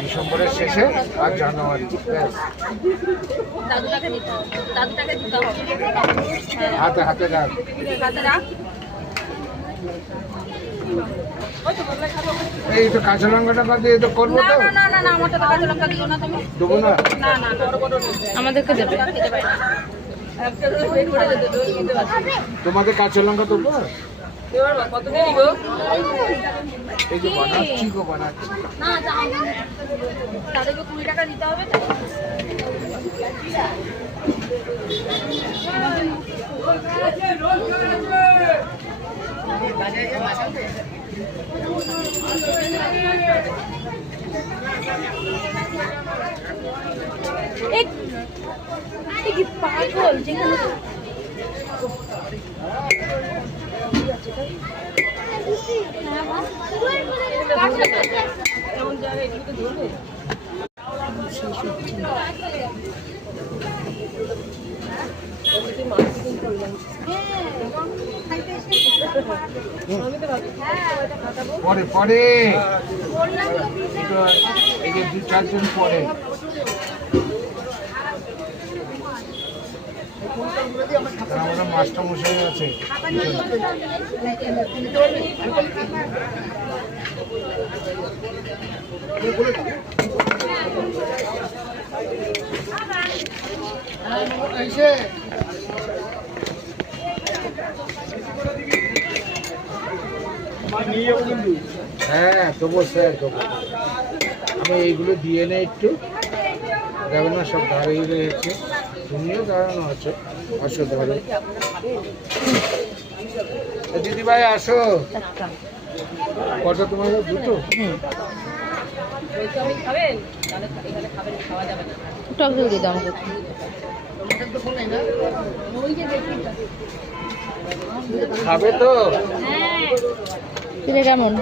ডিসেম্বরের শেষে আর জানুয়ারি হাতে হাতে রাখ। এই তো কাঁচা লঙ্কাটা দিয়ে তো করবো তো। দেবো না, আমাদেরকে দেবে। তোমাদের কাঁচা লঙ্কা দেবো। এই যে বানাচ্ছি গো, বানাচ্ছি। তাদেরকে 20 টাকা দিতে হবে। পাগল যেখানে পরে পরে এই যে 2-4 জন পরে আমরা মাস্টার মশাই আছে। হ্যাঁ দেবো স্যার, দেবো। আমি এইগুলো দিয়ে নেই একটু, দেখো না সব দাঁড়িয়ে রয়েছে। তুমিও দাঁড়ানো আছো, আসো ধরো। দিদি ভাই আসো। কত তোমার? দুটো। টক দই দিয়ে দাও আমাকে। খাবে তো? এটা কেমন?